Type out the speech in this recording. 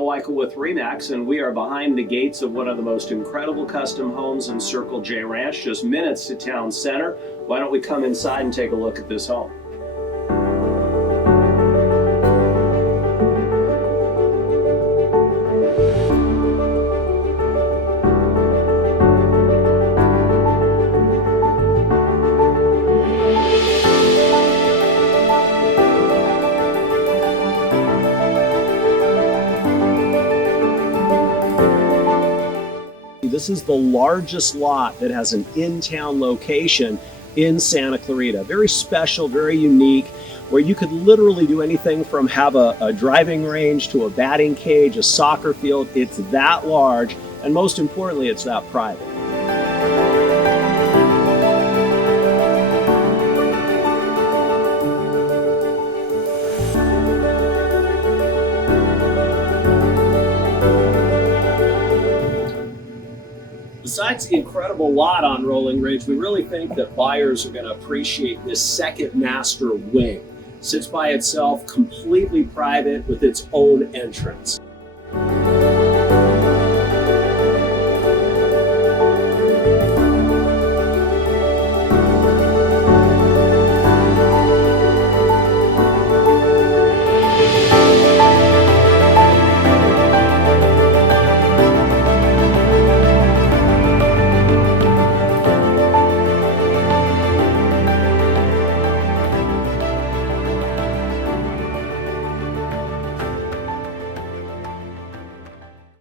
Neal Weichel with Remax, and we are behind the gates of one of the most incredible custom homes in Circle J Ranch, just minutes to town center. Why don't we come inside and take a look at this home? This is the largest lot that has an in-town location in Santa Clarita. Very special, very unique, where you could literally do anything from have a driving range to a batting cage, a soccer field. It's that large, and most importantly, it's that private. Besides the incredible lot on Rolling Ridge, we really think that buyers are going to appreciate this second master wing. It sits by itself, completely private with its own entrance.